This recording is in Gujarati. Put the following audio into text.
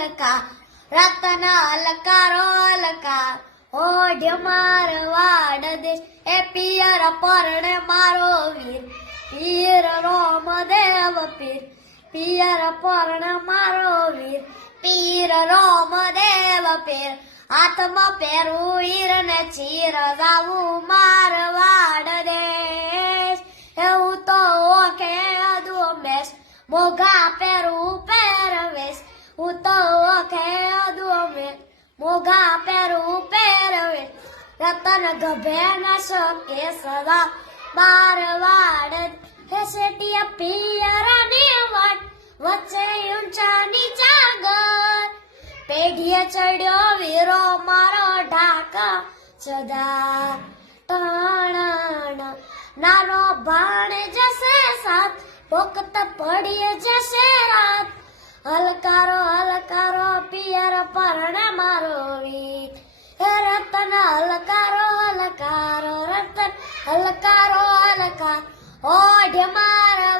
હલકા રતન હલકારો હલકા ઓઢ મારવાડ દેશ એ પિયર પરણે મારો વીર પીર રોમદેવ પીર પિયર પરણે મારો વીર પીર રોમદેવ પીર હાથમાં પહેરું હીર ને ચીર ગાવું મારવાડ દેશ એવું તો ઓકે અદુ મેશ મોઘા પહેરું પહેરવેશ હું તો ઓકે અદુ મેશ મોઘા પહેરું પહેરવેશ રતન ગભે ન શકે સદા મારવાડ શેટિયા પિયરાની વાટ વચ્ચે ઊંચા નીચા ઘર પેઢીએ ચડ્યો વીરો મારો ઢાકા સદા ટાણ નાનો ભાણે જશે સાથ પોકત પડીએ જશે રાત હલકારો પિયર પરણે મારો વીર રતન હલકારો રતન હલકારો ઓઢ મારવા